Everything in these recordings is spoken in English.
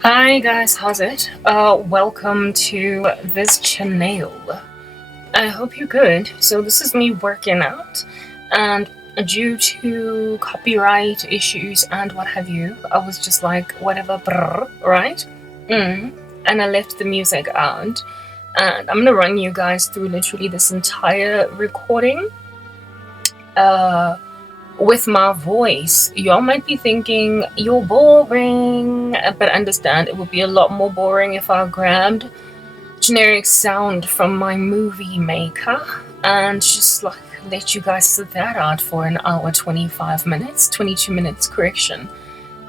Hi guys, how's it? Welcome to this channel. I hope you're good. So this is me working out, and due to copyright issues and what have you, I was just like, whatever, brr, right? And I left the music out, and I'm gonna run you guys through literally this entire recording. With my voice, y'all might be thinking you're boring, but understand it would be a lot more boring if I grabbed generic sound from my movie maker and just like let you guys sit that out for an hour 25 minutes, 22 minutes, correction.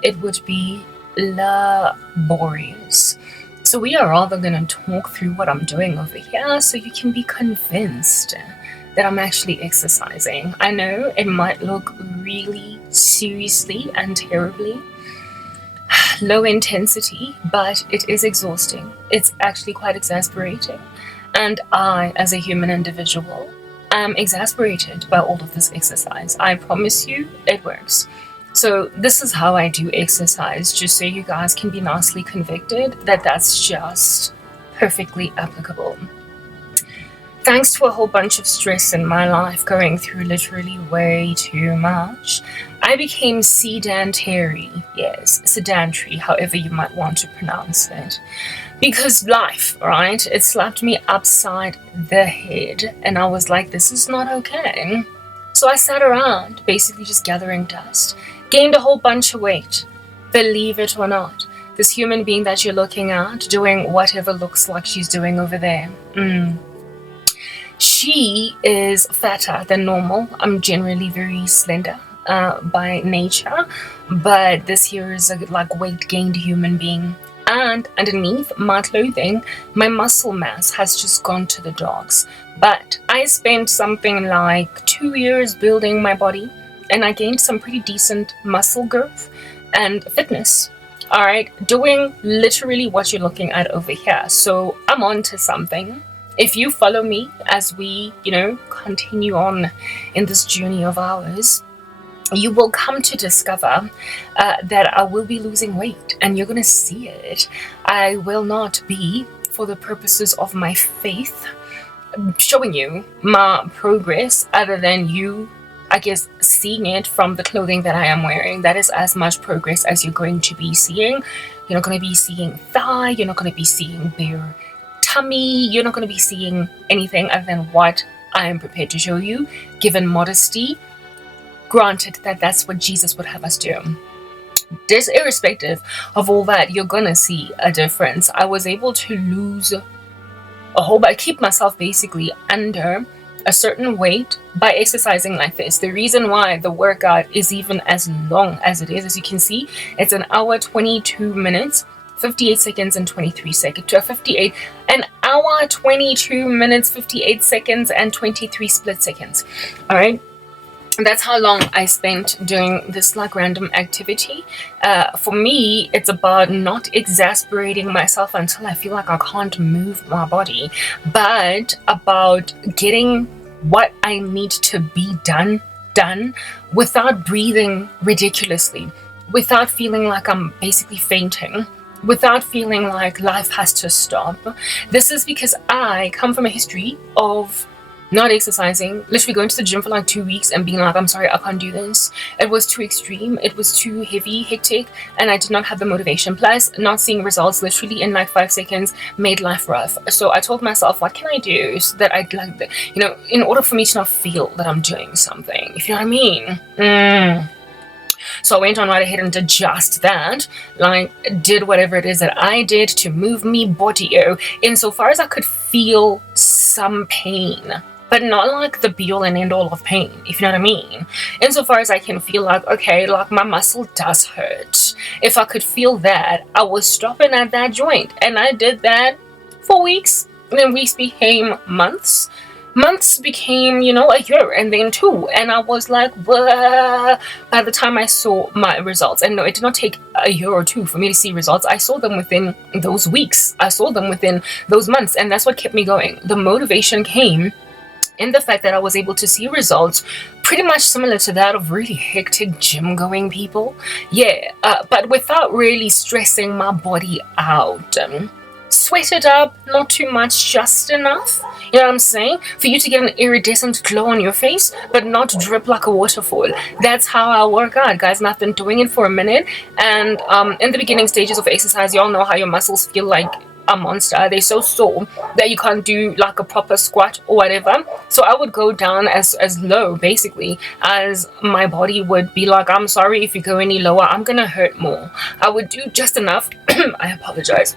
It would be laborious. So we are rather gonna talk through what I'm doing over here so you can be convinced that I'm actually exercising. I know it might look really seriously and terribly low intensity, but it is exhausting. It's actually quite exasperating. And I, as a human individual, am exasperated by all of this exercise. I promise you, it works. So this is how I do exercise, just so you guys can be nicely convicted that that's just perfectly applicable. Thanks to a whole bunch of stress in my life, going through literally way too much, I became sedentary. Yes, sedentary, however you might want to pronounce it. Because life, right? It slapped me upside the head, and I was like, this is not okay. So I sat around, basically just gathering dust, gained a whole bunch of weight. Believe it or not, this human being that you're looking at, doing whatever looks like she's doing over there. She is fatter than normal. I'm generally very slender by nature, but this here is a like weight gained human being. And underneath my clothing, my muscle mass has just gone to the dogs. But I spent something like 2 years building my body, and I gained some pretty decent muscle girth and fitness. All right, doing literally what you're looking at over here. So I'm on to something. If you follow me as we, continue on in this journey of ours, you will come to discover that I will be losing weight, and you're going to see it. I will not be, for the purposes of my faith, showing you my progress other than you, I guess, seeing it from the clothing that I am wearing. That is as much progress as you're going to be seeing. You're not going to be seeing thigh, you're not going to be seeing bare tummy, you're not going to be seeing anything other than what I am prepared to show you, given modesty, granted that that's what Jesus would have us do. Just irrespective of all that, you're going to see a difference. I was able to lose a whole bunch, keep myself basically under a certain weight by exercising like this. The reason why the workout is even as long as it is, as you can see, it's an hour 22 minutes 58 seconds and 23 seconds to 58, an hour 22 minutes 58 seconds and 23 split seconds. All right, and that's how long I spent doing this like random activity. For me, it's about not exasperating myself until I feel like I can't move my body, but about getting what I need to be done without breathing ridiculously, without feeling like I'm basically fainting, without feeling like life has to stop. This is because I come from a history of not exercising, literally going to the gym for like 2 weeks and being like, I'm sorry, I can't do this. It was too extreme, it was too heavy, hectic, and I did not have the motivation. Plus, not seeing results literally in like 5 seconds made life rough. So I told myself, what can I do so that I'd like, in order for me to not feel that I'm doing something, if you know what I mean? So I went on right ahead and did just that, like did whatever it is that I did to move me body insofar as I could feel some pain, but not like the be all and end all of pain, if you know what I mean. Insofar as I can feel like, okay, like my muscle does hurt. If I could feel that, I was stopping at that joint, and I did that for weeks, and then weeks became months. Months became, a year, and then 2, and I was like, whoa. By the time I saw my results, and no, it did not take a year or 2 for me to see results. I saw them within those weeks. I saw them within those months, and that's what kept me going. The motivation came in the fact that I was able to see results pretty much similar to that of really hectic gym going people. Yeah, but without really stressing my body out. Sweat it up, not too much, just enough. You know what I'm saying? For you to get an iridescent glow on your face, but not drip like a waterfall. That's how I work out, guys. And I've been doing it for a minute. And in the beginning stages of exercise, y'all know how your muscles feel like a monster. They're so sore that you can't do like a proper squat or whatever. So I would go down as low basically as my body would be like, I'm sorry, if you go any lower, I'm gonna hurt more. I would do just enough. I apologize.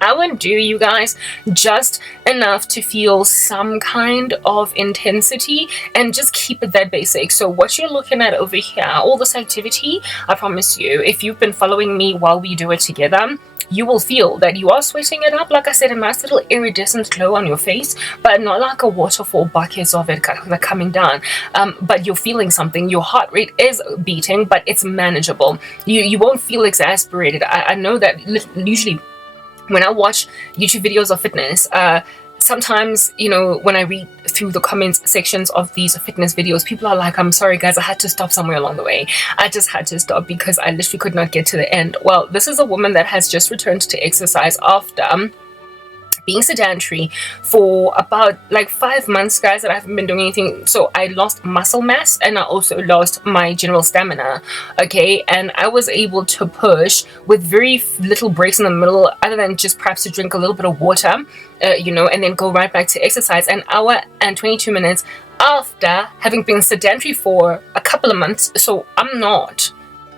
I would do, you guys, just enough to feel some kind of intensity and just keep it that basic. So what you're looking at over here, all this activity, I promise you, if you've been following me while we do it together, you will feel that you are sweating it up. Like I said, a nice little iridescent glow on your face, but not like a waterfall buckets of it coming down. But you're feeling something. Your heart rate is beating, but it's manageable. You won't feel exasperated. I know that usually when I watch YouTube videos of fitness, sometimes, you know, when I read through the comments sections of these fitness videos, people are like, I'm sorry guys, I had to stop somewhere along the way. I just had to stop because I literally could not get to the end. Well, this is a woman that has just returned to exercise after being sedentary for about like 5 months, guys, that I haven't been doing anything. So I lost muscle mass and I also lost my general stamina. Okay, and I was able to push with very little breaks in the middle, other than just perhaps to drink a little bit of water, you know, and then go right back to exercise. An hour and 22 minutes after having been sedentary for a couple of months. So I'm not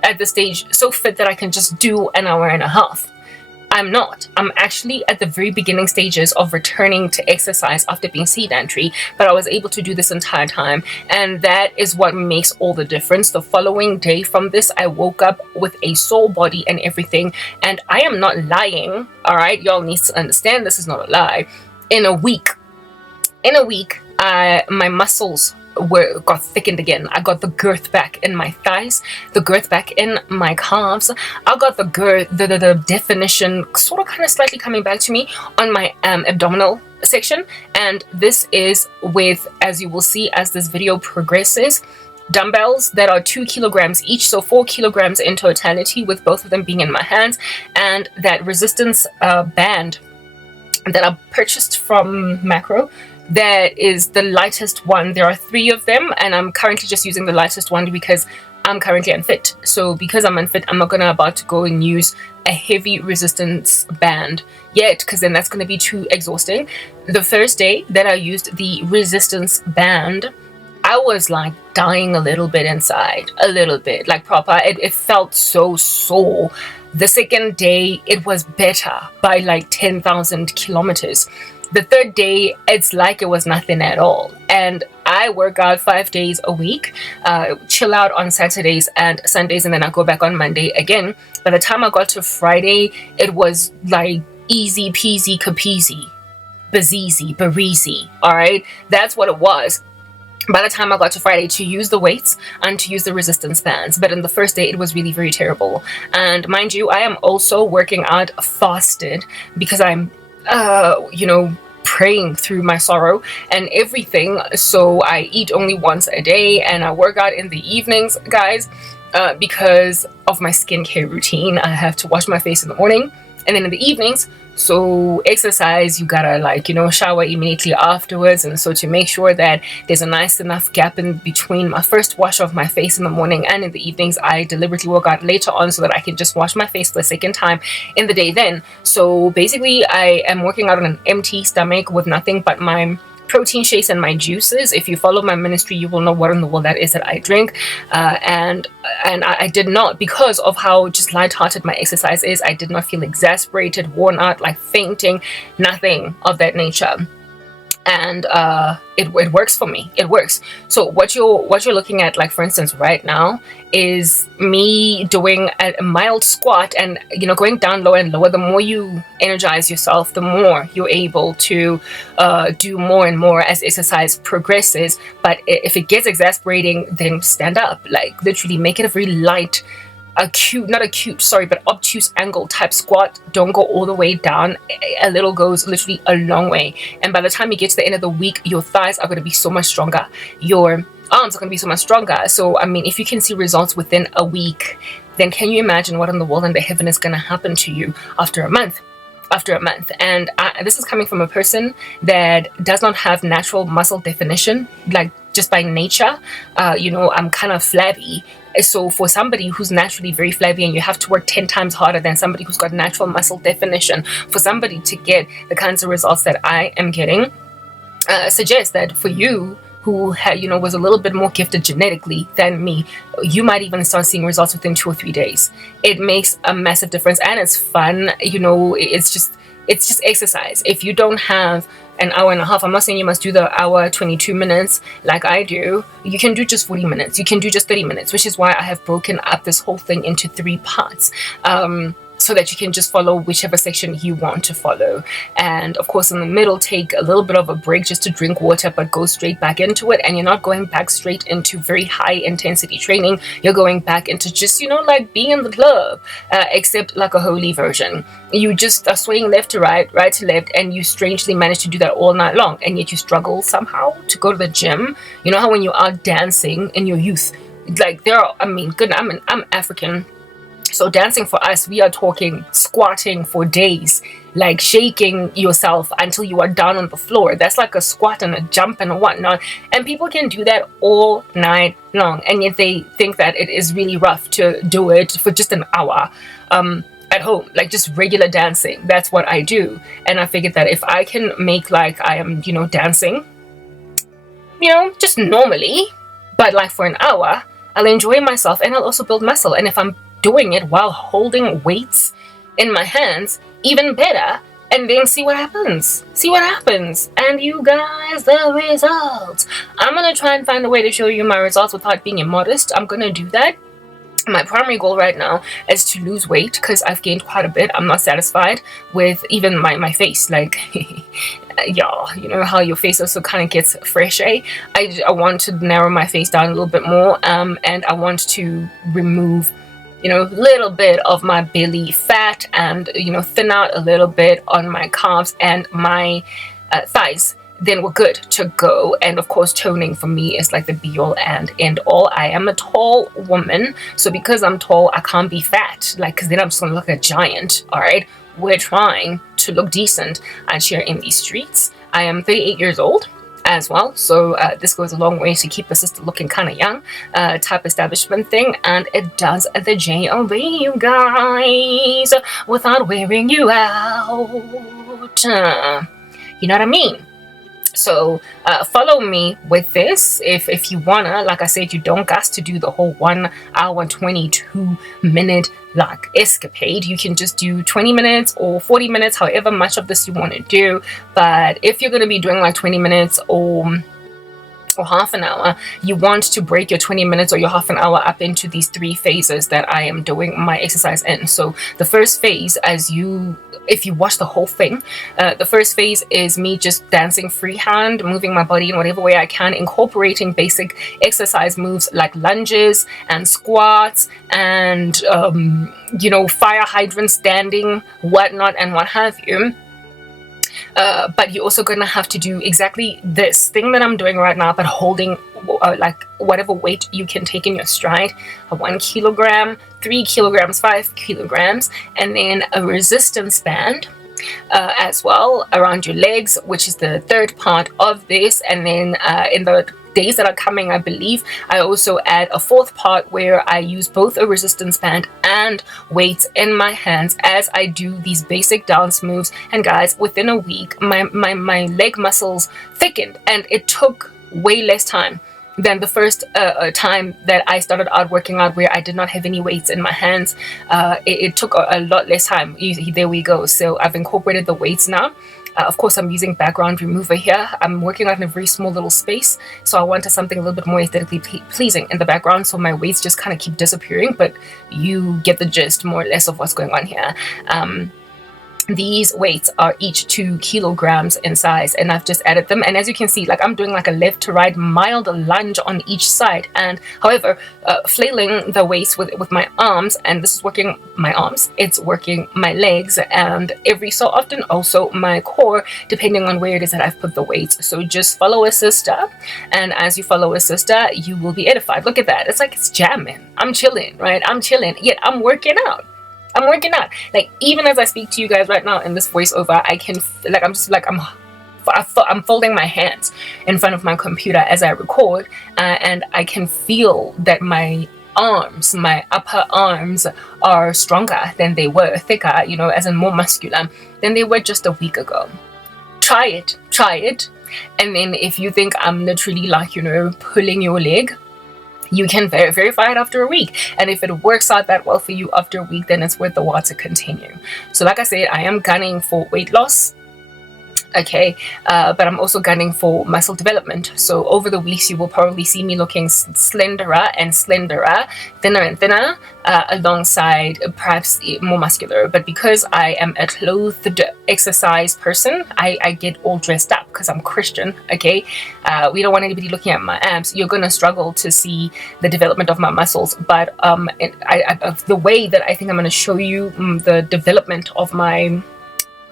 at the stage so fit that I can just do an hour and a half. I'm not. I'm actually at the very beginning stages of returning to exercise after being sedentary, but I was able to do this entire time, and that is what makes all the difference. The following day from this, I woke up with a sore body and everything, and I am not lying, all right? Y'all need to understand this is not a lie. In a week, my muscles got thickened again. I got the girth back in my thighs, the girth back in my calves. I got the girth, the definition sort of kind of slightly coming back to me on my abdominal section. And this is with, as you will see as this video progresses, dumbbells that are 2 kilograms each, so 4 kilograms in totality, with both of them being in my hands, and that resistance band that I purchased from Macro. That is the lightest one. There are 3 of them, and I'm currently just using the lightest one because I'm currently unfit. So because I'm unfit, I'm not about to go and use a heavy resistance band yet, because then that's going to be too exhausting. The first day that I used the resistance band, I was like dying a little bit inside, a little bit, like proper. It felt so sore. The second day, it was better by like 10,000 kilometers. The third day, it's like it was nothing at all. And I work out 5 days a week, chill out on Saturdays and Sundays, and then I go back on Monday again. By the time I got to Friday, it was like easy peasy capeasy, bazeezy, bareezy. All right, that's what it was. By the time I got to Friday, to use the weights and to use the resistance bands. But in the first day, it was really very terrible. And mind you, I am also working out fasted because I'm you know, praying through my sorrow and everything. So I eat only once a day and I work out in the evenings, guys, because of my skincare routine. I have to wash my face in the morning and then in the evenings. So exercise, you gotta, like, you know, shower immediately afterwards. And so to make sure that there's a nice enough gap in between my first wash of my face in the morning and in the evenings, I deliberately work out later on so that I can just wash my face for the second time in the day then. So basically I am working out on an empty stomach with nothing but my protein shakes and my juices. If you follow my ministry, you will know what in the world that is that I drink. And I did not, because of how just lighthearted my exercise is, I did not feel exasperated, worn out, like fainting, nothing of that nature. And it works for me. It works. So what you're looking at, like for instance right now, is me doing a mild squat and, you know, going down lower and lower. The more you energize yourself, the more you're able to do more and more as exercise progresses. But if it gets exasperating, then stand up. Like literally make it a very light but obtuse angle type squat. Don't go all the way down. A little goes literally a long way. And by the time you get to the end of the week, your thighs are going to be so much stronger. Your arms are going to be so much stronger. So, I mean, if you can see results within a week, then can you imagine what in the world and the heaven is going to happen to you after a month? And this is coming from a person that does not have natural muscle definition, like just by nature. I'm kind of flabby. So for somebody who's naturally very flabby, and you have to work 10 times harder than somebody who's got natural muscle definition, for somebody to get the kinds of results that I am getting, suggests that for you, who was a little bit more gifted genetically than me, you might even start seeing results within 2 or 3 days. It makes a massive difference, and it's fun. It's just exercise. If you don't have an hour and a half, I'm not saying you must do the hour 22 minutes like I do. You can do just 40 minutes. You can do just 30 minutes, which is why I have broken up this whole thing into 3 parts. So that you can just follow whichever section you want to follow. And of course, in the middle, take a little bit of a break just to drink water, but go straight back into it. And you're not going back straight into very high intensity training. You're going back into just, like being in the club, except like a holy version. You just are swaying left to right, right to left, and you strangely manage to do that all night long. And yet you struggle somehow to go to the gym. You know how when you are dancing in your youth, like I'm African. So dancing for us, we are talking squatting for days, like shaking yourself until you are down on the floor. That's like a squat and a jump and a whatnot. And people can do that all night long. And yet they think that it is really rough to do it for just an hour at home, like just regular dancing. That's what I do. And I figured that if I can make like I am, dancing, just normally, but like for an hour, I'll enjoy myself and I'll also build muscle. And if I'm doing it while holding weights in my hands, even better. And then see what happens. And you guys, the results. I'm gonna try and find a way to show you my results without being immodest. I'm gonna do that. My primary goal right now is to lose weight because I've gained quite a bit. I'm not satisfied with even my face. Like, y'all, you know how your face also kind of gets fresh, eh? I want to narrow my face down a little bit more, and I want to remove a little bit of my belly fat and, thin out a little bit on my calves and my thighs. Then we're good to go. And of course, toning for me is like the be all and end all. I am a tall woman. So because I'm tall, I can't be fat. Because then I'm just going to look like a giant. All right. We're trying to look decent out here in these streets. I am 38 years old as well, so this goes a long way to keep the sister looking kind of young, type establishment thing, and it does the job, you guys, without wearing you out. You know what I mean? So follow me with this if you wanna. Like I said, you don't got to do the whole 1 hour 22 minute like escapade. You can just do 20 minutes or 40 minutes, however much of this you want to do. But if you're gonna be doing like 20 minutes or half an hour, you want to break your 20 minutes or your half an hour up into these 3 phases that I am doing my exercise in. So the first phase, if you watch the whole thing, the first phase is me just dancing freehand, moving my body in whatever way I can, incorporating basic exercise moves like lunges and squats and fire hydrant standing, whatnot, and what have you. But you're also going to have to do exactly this thing that I'm doing right now, but holding like whatever weight you can take in your stride, 1 kilogram, 3 kilograms, 5 kilograms, and then a resistance band as well around your legs, which is the third part of this. And then in the days that are coming, I believe I also add a 4th part where I use both a resistance band and weights in my hands as I do these basic dance moves. And guys, within a week, my leg muscles thickened, and it took way less time than the first time that I started out working out, where I did not have any weights in my hands. It took a lot less time. There we go. So I've incorporated the weights now. Of course, I'm using background remover here. I'm working out in a very small little space, so I wanted something a little bit more aesthetically pleasing in the background, so my weights just kind of keep disappearing, but you get the gist more or less of what's going on here. These weights are each 2 kilograms in size, and I've just added them. And as you can see, like I'm doing like a left to right mild lunge on each side, and however, flailing the weights with my arms, and this is working my arms, it's working my legs, and every so often also my core, depending on where it is that I've put the weights. So just follow a sister, and as you follow a sister, you will be edified. Look at that. It's like it's jamming. I'm chilling, right? I'm chilling, yet I'm working out. I'm working out. Like, even as I speak to you guys right now in this voiceover, I can, like, I'm just like, I'm folding my hands in front of my computer as I record, and I can feel that my arms, my upper arms, are stronger than they were, thicker, as in more muscular than they were just a week ago. Try it. And then if you think I'm literally like, pulling your leg, you can verify it after a week. And if it works out that well for you after a week, then it's worth the while to continue. So like I said, I am gunning for weight loss. Okay, but I'm also gunning for muscle development. So over the weeks, you will probably see me looking slenderer and slenderer, thinner and thinner, alongside perhaps more muscular. But because I am a clothed exercise person, I get all dressed up because I'm Christian. Okay, we don't want anybody looking at my abs. You're gonna struggle to see the development of my muscles. But the way that I think I'm gonna show you the development of my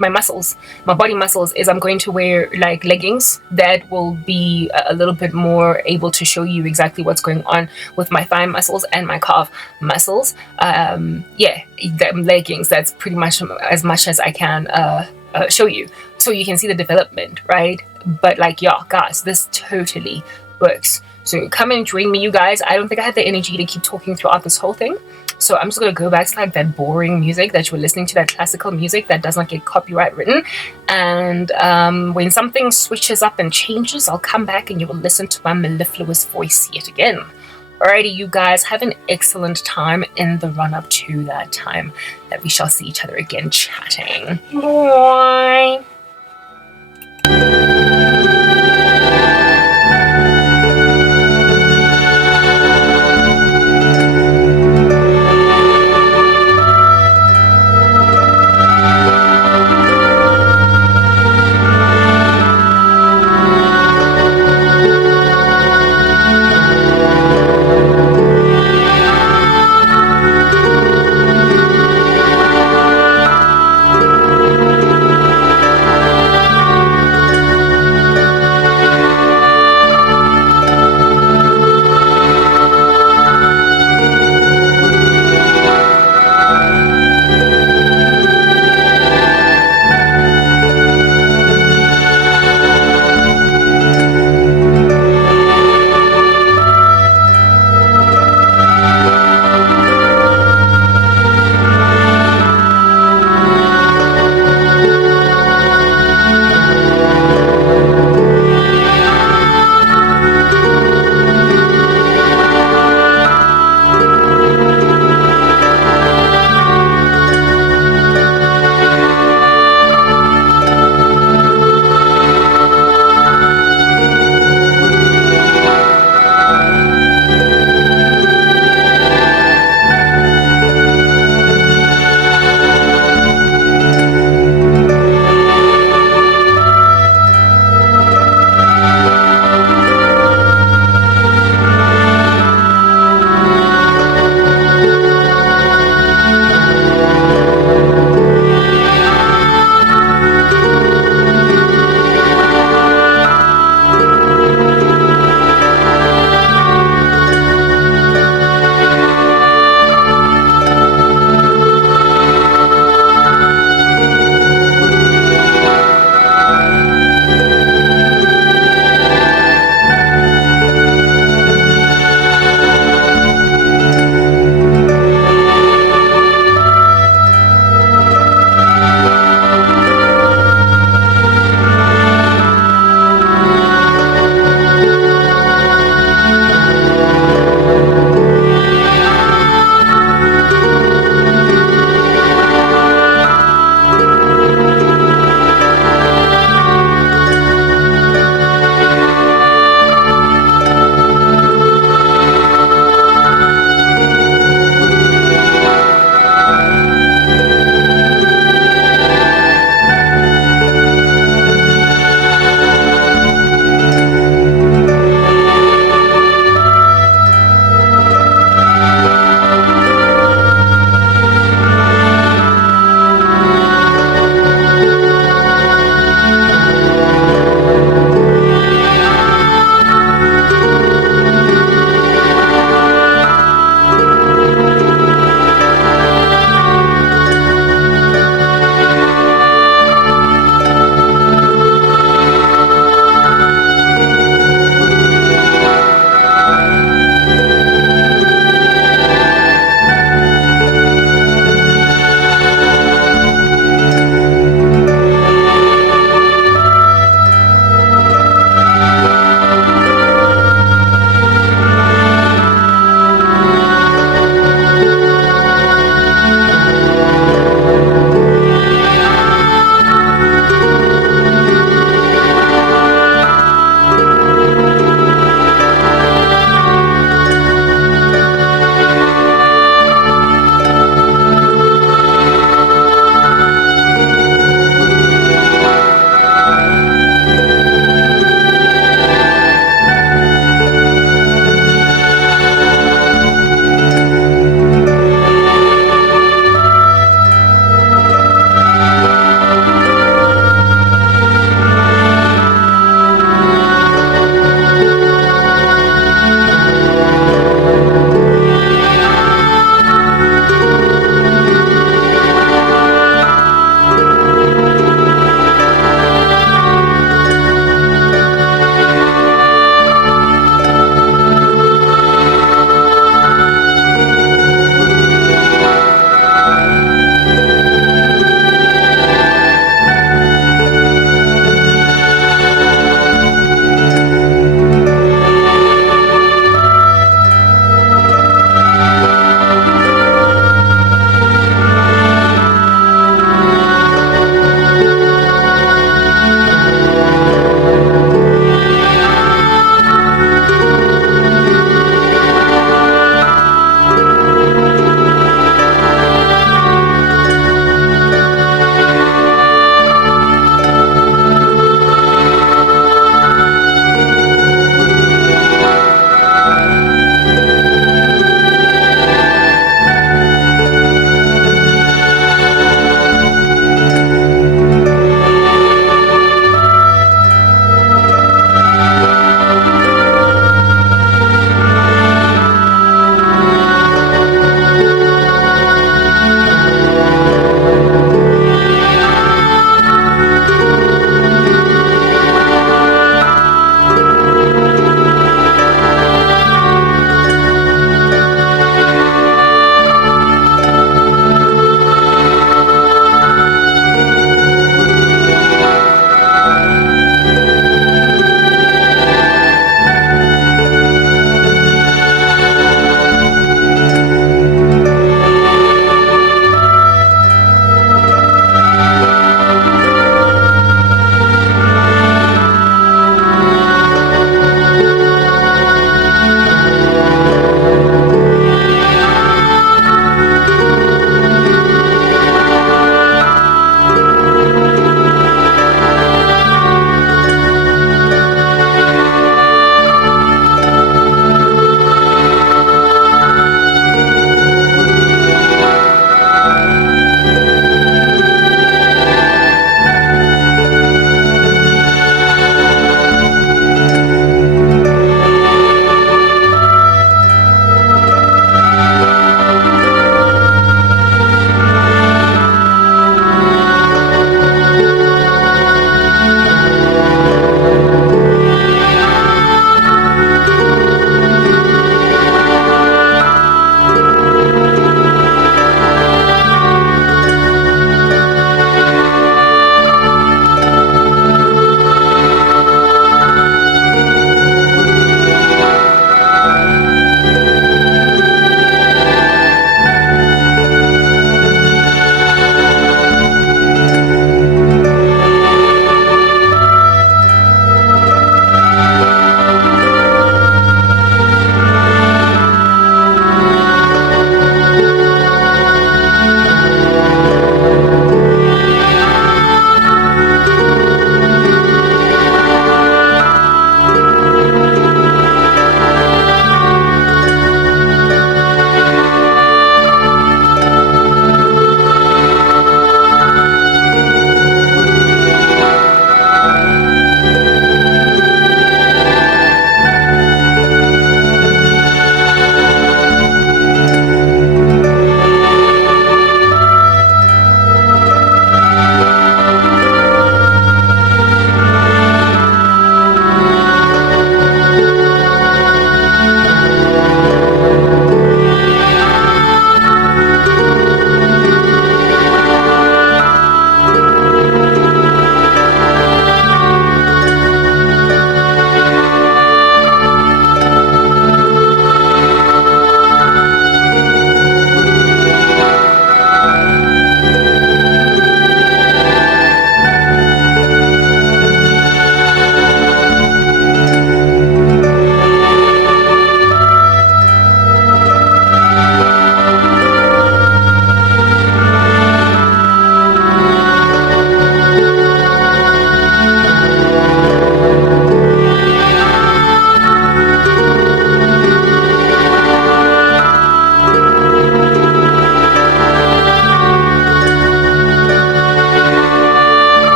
muscles, my body muscles, is I'm going to wear like leggings that will be a little bit more able to show you exactly what's going on with my thigh muscles and my calf muscles. The leggings, that's pretty much as much as I can show you, so you can see the development, right? But like, yeah, guys, this totally works. So come and join me, you guys. I don't think I had the energy to keep talking throughout this whole thing. So I'm just going to go back to like that boring music that you were listening to, that classical music that does not get copyright written. And when something switches up and changes, I'll come back and you will listen to my mellifluous voice yet again. Alrighty, you guys, have an excellent time in the run-up to that time that we shall see each other again chatting. Bye.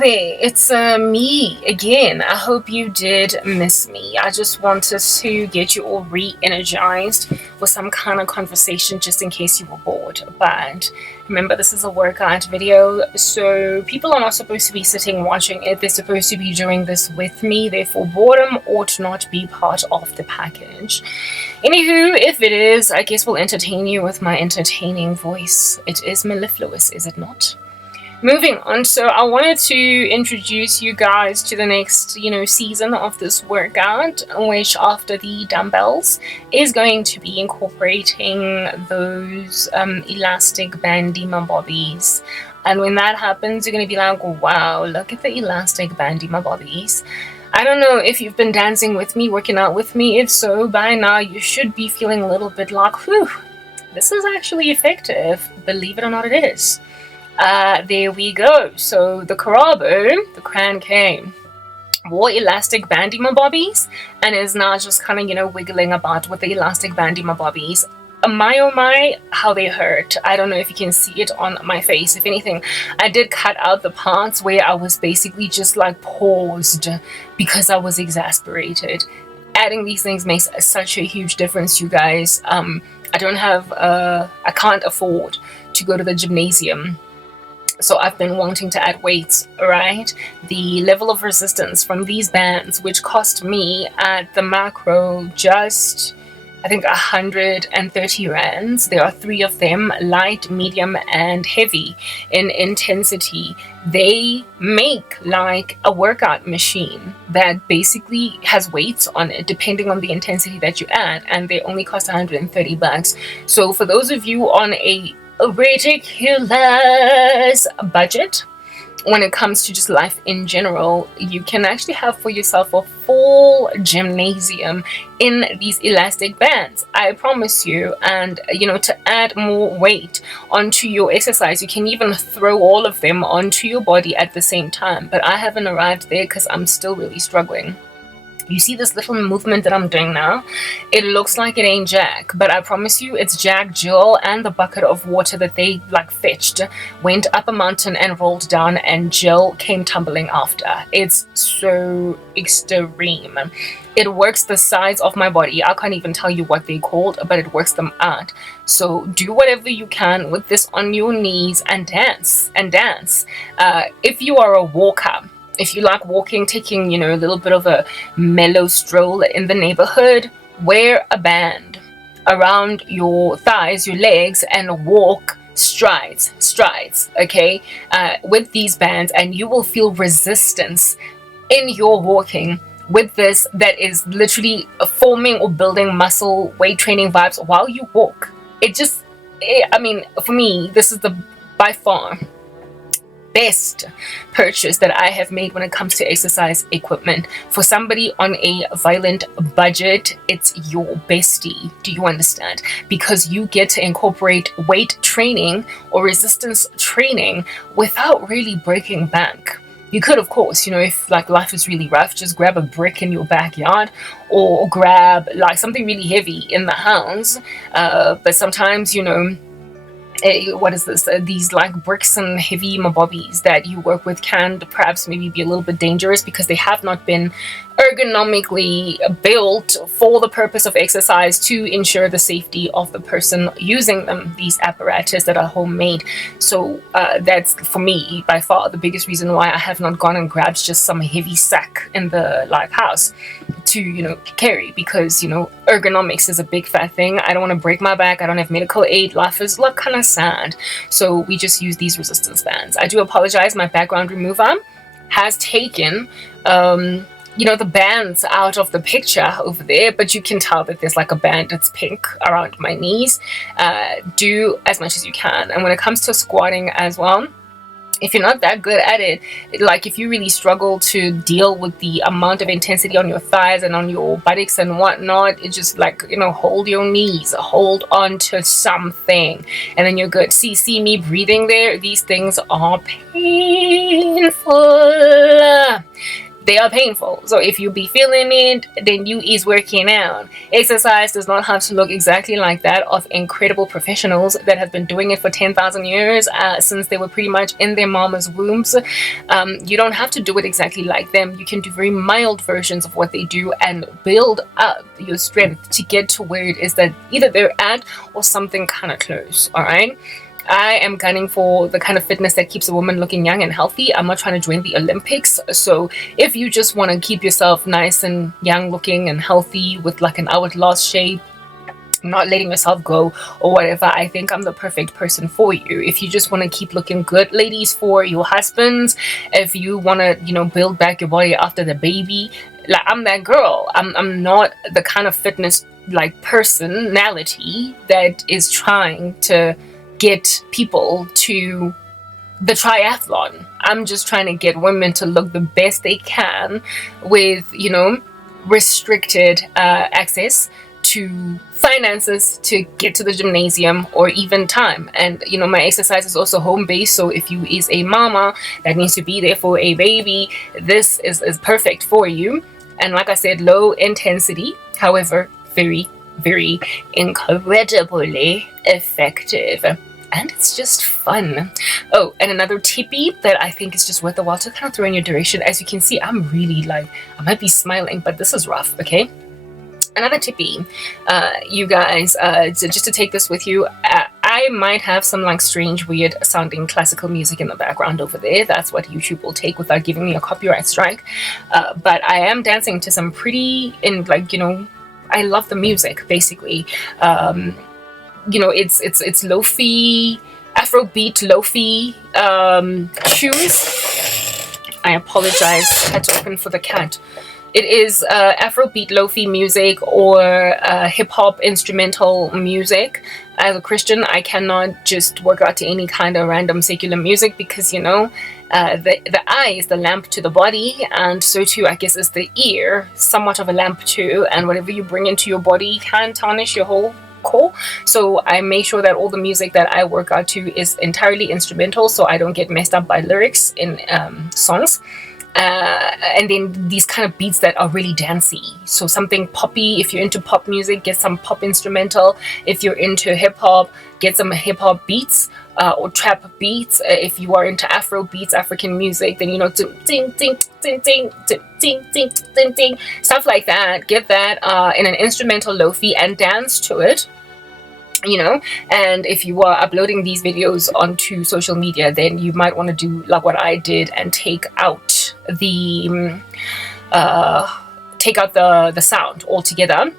there, it's me again. I hope you did miss me. I just wanted to get you all re-energized for some kind of conversation just in case you were bored. But remember, this is a workout video, so people are not supposed to be sitting watching it. They're supposed to be doing this with me. Therefore, boredom ought not be part of the package. Anywho, if it is, I guess we'll entertain you with my entertaining voice. It is mellifluous, is it not? Moving on, so I wanted to introduce you guys to the next, season of this workout, which after the dumbbells is going to be incorporating those elastic bandy bobbies. And when that happens, you're going to be like, wow, look at the elastic bandy bobbies. I don't know if you've been dancing with me, working out with me. If so, by now you should be feeling a little bit like, whew, this is actually effective. Believe it or not, it is. There we go. So the Karabo, the Cran came, wore elastic bandy bobbies and is now just kind of, wiggling about with the elastic bandy bobbies. My oh my, how they hurt. I don't know if you can see it on my face. If anything, I did cut out the parts where I was basically just like paused because I was exasperated. Adding these things makes such a huge difference, you guys. I can't afford to go to the gymnasium. So I've been wanting to add weights, right? The level of resistance from these bands, which cost me at the macro just, I think, 130 rands. There are 3 of them, light, medium, and heavy in intensity. They make like a workout machine that basically has weights on it depending on the intensity that you add, and they only cost 130 bucks. So for those of you on a ridiculous budget when it comes to just life in general, you can actually have for yourself a full gymnasium in these elastic bands, I promise you. And to add more weight onto your exercise, you can even throw all of them onto your body at the same time. But I haven't arrived there because I'm still really struggling. You see this little movement that I'm doing now? It looks like it ain't Jack, but I promise you it's Jack, Jill, and the bucket of water that they fetched, went up a mountain and rolled down, and Jill came tumbling after. It's so extreme. It works the sides of my body. I can't even tell you what they're called, but it works them out. So do whatever you can with this on your knees and dance. If you are a walker, if you like walking, taking, a little bit of a mellow stroll in the neighborhood, wear a band around your thighs, your legs, and walk strides, okay, with these bands, and you will feel resistance in your walking with this that is literally forming or building muscle weight training vibes while you walk. For me, this is the by far best purchase that I have made when it comes to exercise equipment. For somebody on a violent budget, it's your bestie. Do you understand? Because you get to incorporate weight training or resistance training without really breaking bank. You could, of course, if life is really rough, just grab a brick in your backyard or grab something really heavy in the house. But sometimes, what is this? These bricks and heavy mabobbies that you work with can perhaps maybe be a little bit dangerous because they have not been ergonomically built for the purpose of exercise to ensure the safety of the person using them, these apparatus that are homemade. So that's, for me, by far the biggest reason why I have not gone and grabbed just some heavy sack in the house to carry, because ergonomics is a big fat thing. I don't want to break my back. I don't have medical aid. Life is kind of sad, so we just use these resistance bands. I do apologize, my background remover has taken the bands out of the picture over there, but you can tell that there's a band that's pink around my knees. Do as much as you can. And when it comes to squatting as well, if you're not that good at it, if you really struggle to deal with the amount of intensity on your thighs and on your buttocks and whatnot, it's just hold your knees, hold on to something, and then you're good. See me breathing there? These things are painful. they are painful. So if you be feeling it, then you is working out. Exercise does not have to look exactly like that of incredible professionals that have been doing it for 10,000 years, since they were pretty much in their mama's wombs. You don't have to do it exactly like them. You can do very mild versions of what they do and build up your strength to get to where it is that either they're at or something kind of close. All right. I am gunning for the kind of fitness that keeps a woman looking young and healthy. I'm not trying to join the Olympics. So if you just want to keep yourself nice and young looking and healthy with like an hourglass shape, not letting yourself go or whatever, I think I'm the perfect person for you. If you just want to keep looking good, ladies, for your husbands, if you want to, build back your body after the baby, like, I'm that girl. I'm not the kind of fitness like personality that is trying to get people to the triathlon. I'm just trying to get women to look the best they can with, restricted access to finances to get to the gymnasium or even time. And my exercise is also home based, so if you is a mama that needs to be there for a baby, this is perfect for you. And like I said, low intensity, however, very, very incredibly effective. And it's just fun. Oh, and another tippy that I think is just worth the while to kind of throw in your direction. As you can see, I'm really I might be smiling, but this is rough, okay? Another tippy, you guys, just to take this with you, I might have some strange, weird sounding classical music in the background over there. That's what YouTube will take without giving me a copyright strike. But I am dancing to some pretty, I love the music, basically. It's lo-fi, Afrobeat lo-fi tunes. I apologize, had to open for the cat. It is Afrobeat lo-fi music or hip-hop instrumental music. As a Christian, I cannot just work out to any kind of random secular music because, the eye is the lamp to the body, and so too, I guess, is the ear somewhat of a lamp too, and whatever you bring into your body can tarnish your whole core. So I make sure that all the music that I work out to is entirely instrumental, so I don't get messed up by lyrics in songs. And then these kind of beats that are really dancey. So something poppy. If you're into pop music, get some pop instrumental. If you're into hip hop, get some hip hop beats or trap beats. If you are into Afro beats, African music, then ding ding ding ding ding ding ding ding ding, stuff like that. Get that in an instrumental lo-fi and dance to it. And if you are uploading these videos onto social media, then you might want to do like what I did and take out the sound altogether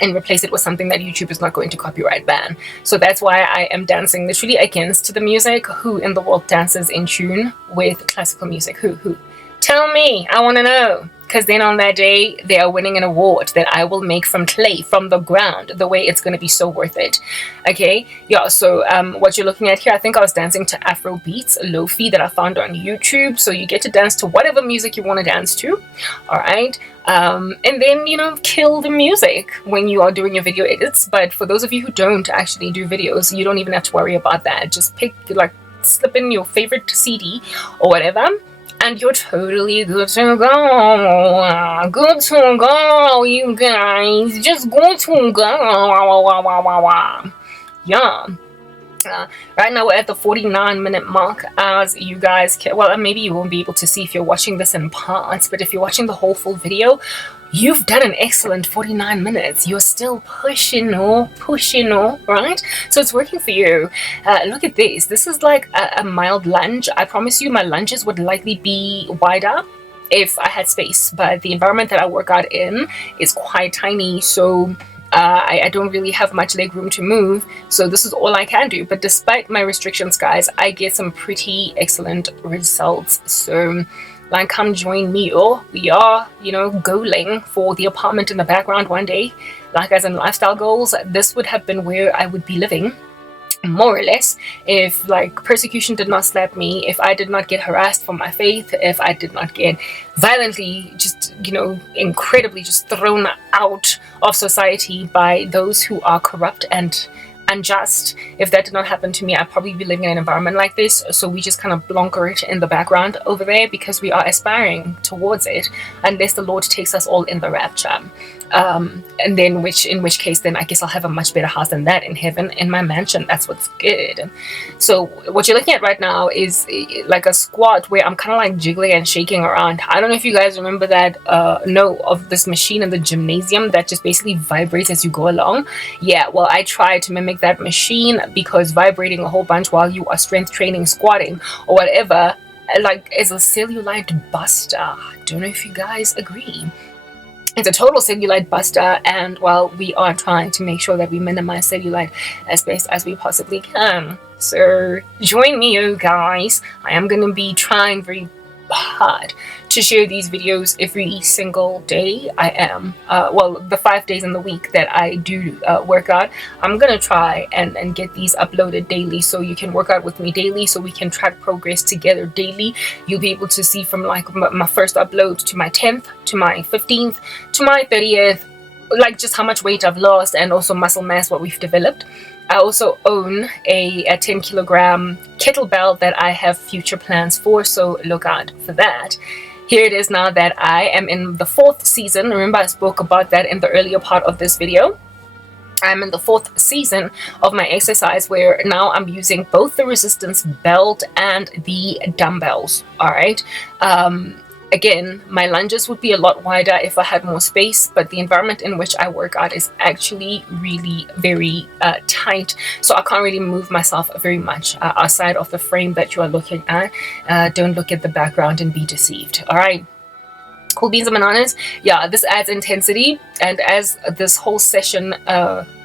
and replace it with something that YouTube is not going to copyright ban. So that's why I am dancing literally against the music. Who in the world dances in tune with classical music? Who? Tell me, I want to know. Because then on that day, they are winning an award that I will make from clay, from the ground, the way it's going to be so worth it. Okay? Yeah, so what you're looking at here, I think I was dancing to Afro beats, lo-fi, that I found on YouTube. So you get to dance to whatever music you want to dance to. All right? And then, kill the music when you are doing your video edits. But for those of you who don't actually do videos, you don't even have to worry about that. Just slip in your favorite CD or whatever, and you're totally good to go. Good to go, you guys. Just good to go. Yeah. Right now we're at the 49-minute mark, as you guys can, well, maybe you won't be able to see if you're watching this in parts, but if you're watching the whole full video, you've done an excellent 49 minutes. You're still pushing, right? So it's working for you. Look at this. This is like a mild lunge. I promise you my lunges would likely be wider if I had space, but the environment that I work out in is quite tiny, so I don't really have much leg room to move, so this is all I can do. But despite my restrictions, guys, I get some pretty excellent results. So come join me, or we are, goaling for the apartment in the background one day. As in lifestyle goals, this would have been where I would be living, more or less, if persecution did not slap me, if I did not get harassed for my faith, if I did not get violently incredibly thrown out of society by those who are corrupt and unjust. If that did not happen to me, I'd probably be living in an environment like this. So we just kind of blonker it in the background over there because we are aspiring towards it, unless the Lord takes us all in the rapture. And then in which case then I guess I'll have a much better house than that in heaven, in my mansion. That's what's good. So what you're looking at right now is like a squat where I'm kind of like jiggling and shaking around. I don't know if you guys remember that of this machine in the gymnasium that just basically vibrates as you go along. Yeah, well, I try to mimic that machine, because vibrating a whole bunch while you are strength training, squatting or whatever, like, is a cellulite buster. I don't know if you guys agree. It's a total cellulite buster, and well, we are trying to make sure that we minimize cellulite as best as we possibly can. So join me, you guys. I am going to be trying very hard to share these videos every single day. I am the 5 days in the week that I do work out, I'm gonna try and get these uploaded daily, so you can work out with me daily, so we can track progress together daily. You'll be able to see from like my first upload to my 10th to my 15th to my 30th, like just how much weight I've lost, and also muscle mass, what we've developed. I also own a 10 kilogram kettlebell that I have future plans for, so look out for that. Here it is now that I am in the 4th season. Remember, I spoke about that in the earlier part of this video. I'm in the 4th season of my exercise, where now I'm using both the resistance belt and the dumbbells. All right. Again, my lunges would be a lot wider if I had more space, but the environment in which I work out is actually really very tight, so I can't really move myself very much outside of the frame that you are looking at. Don't look at the background and be deceived. All right. Cool beans and bananas. Yeah, this adds intensity, and as this whole session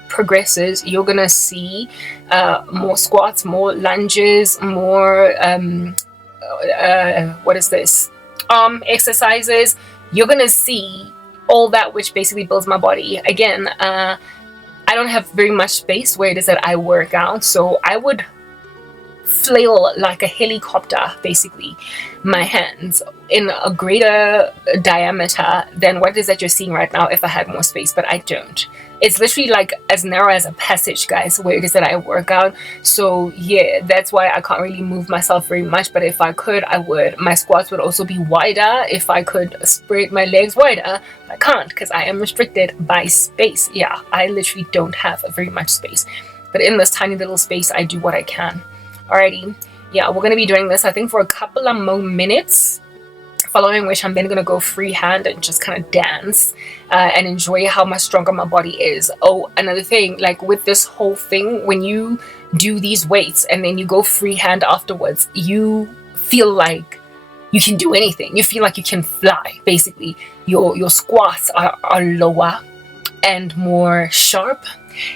progresses, you're gonna see more squats, more lunges, more what is this? Arm exercises. You're gonna see all that, which basically builds my body. Again, I don't have very much space where it is that I work out, so I would flail like a helicopter, basically, my hands in a greater diameter than what it is that you're seeing right now if I had more space, but I don't. It's literally like as narrow as a passage, guys, where it is that I work out. So yeah, that's why I can't really move myself very much, but if I could, I would. My squats would also be wider if I could spread my legs wider. I can't, because I am restricted by space. Yeah, I literally don't have very much space, but in this tiny little space, I do what I can. Alrighty, yeah, we're gonna be doing this, I think, for a couple of more minutes, following which I'm then gonna go freehand and just kind of dance and enjoy how much stronger my body is. Oh, another thing, like with this whole thing, when you do these weights and then you go freehand afterwards, you feel like you can do anything. You feel like you can fly, basically. Your squats are lower and more sharp.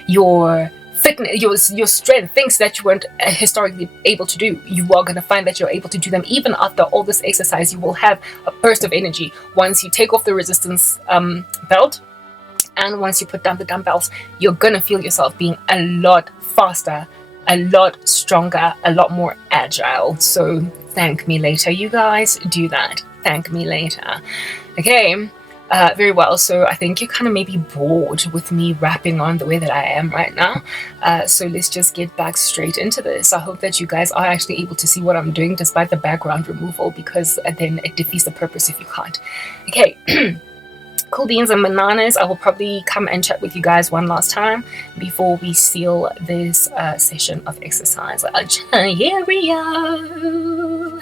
Your fitness, your strength, things that you weren't historically able to do, you are going to find that you're able to do them. Even after all this exercise, you will have a burst of energy once you take off the resistance belt, and once you put down the dumbbells. You're going to feel yourself being a lot faster, a lot stronger, a lot more agile. So thank me later, you guys. Do that. Thank me later. Okay. Very well, so I think you're kind of maybe bored with me rapping on the way that I am right now, so let's just get back straight into this. I hope that you guys are actually able to see what I'm doing despite the background removal, because then it defeats the purpose if you can't. Okay. Cool beans and bananas. I will probably come and chat with you guys one last time before we seal this session of exercise. Here we go.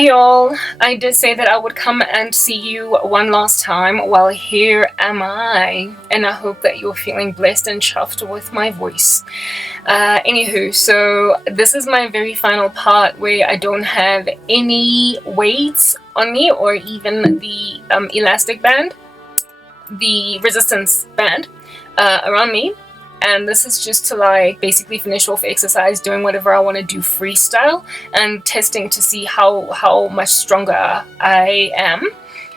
y'all, I did say that I would come and see you one last time. Well, here am I, and I hope that you're feeling blessed and chuffed with my voice. Anywho, so this is my very final part where I don't have any weights on me or even the elastic band, the resistance band around me. And this is just to like basically finish off exercise, doing whatever I want to do freestyle, and testing to see how much stronger I am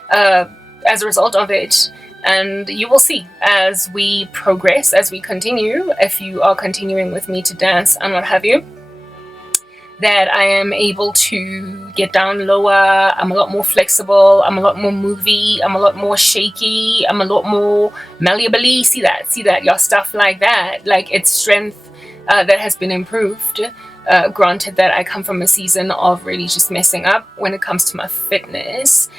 as a result of it. And you will see as we progress, as we continue, if you are continuing with me to dance and what have you, that I am able to get down lower. I'm a lot more flexible. I'm a lot more movey. I'm a lot more shaky. I'm a lot more malleable. See that, your stuff like that. Like, it's strength that has been improved. Granted that I come from a season of really just messing up when it comes to my fitness.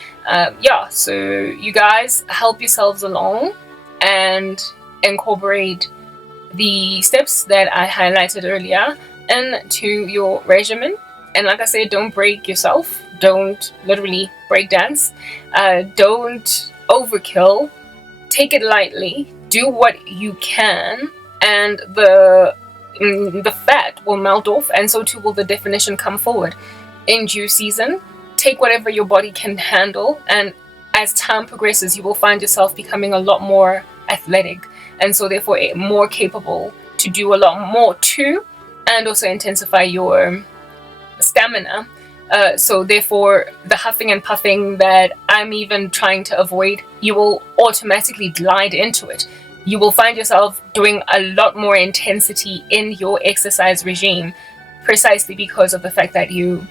So you guys help yourselves along and incorporate the steps that I highlighted earlier into your regimen. And like I said, don't break yourself. Don't literally break dance. Don't overkill. Take it lightly. Do what you can, and the fat will melt off, and so too will the definition come forward in due season. Take whatever your body can handle, and as time progresses, you will find yourself becoming a lot more athletic, and so therefore more capable to do a lot more too, and also intensify your stamina. So therefore, the huffing and puffing that I'm even trying to avoid, you will automatically glide into it. You will find yourself doing a lot more intensity in your exercise regime, precisely because of the fact that you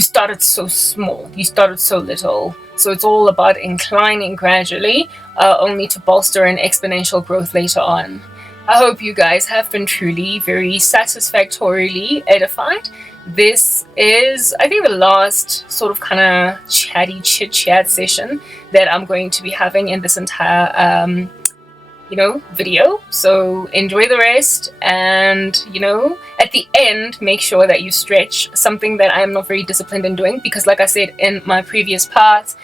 started so small, you started so little. So it's all about inclining gradually, only to bolster an exponential growth later on. I hope you guys have been truly very satisfactorily edified. This is, I think, the last sort of kind of chatty chit-chat session that I'm going to be having in this entire video. So enjoy the rest, and at the end, make sure that you stretch, something that I'm not very disciplined in doing, because like I said in my previous parts,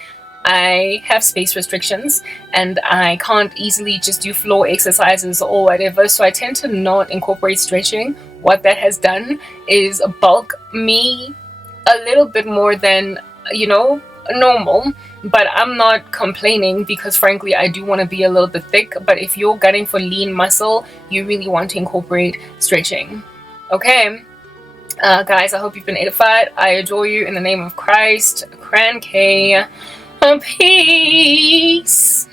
I have space restrictions and I can't easily just do floor exercises or whatever, so I tend to not incorporate stretching. What that has done is bulk me a little bit more than normal, but I'm not complaining, because frankly I do want to be a little bit thick. But if you're gunning for lean muscle, you really want to incorporate stretching. Okay, guys, I hope you've been edified. I adore you in the name of Christ. Cran K. Peace.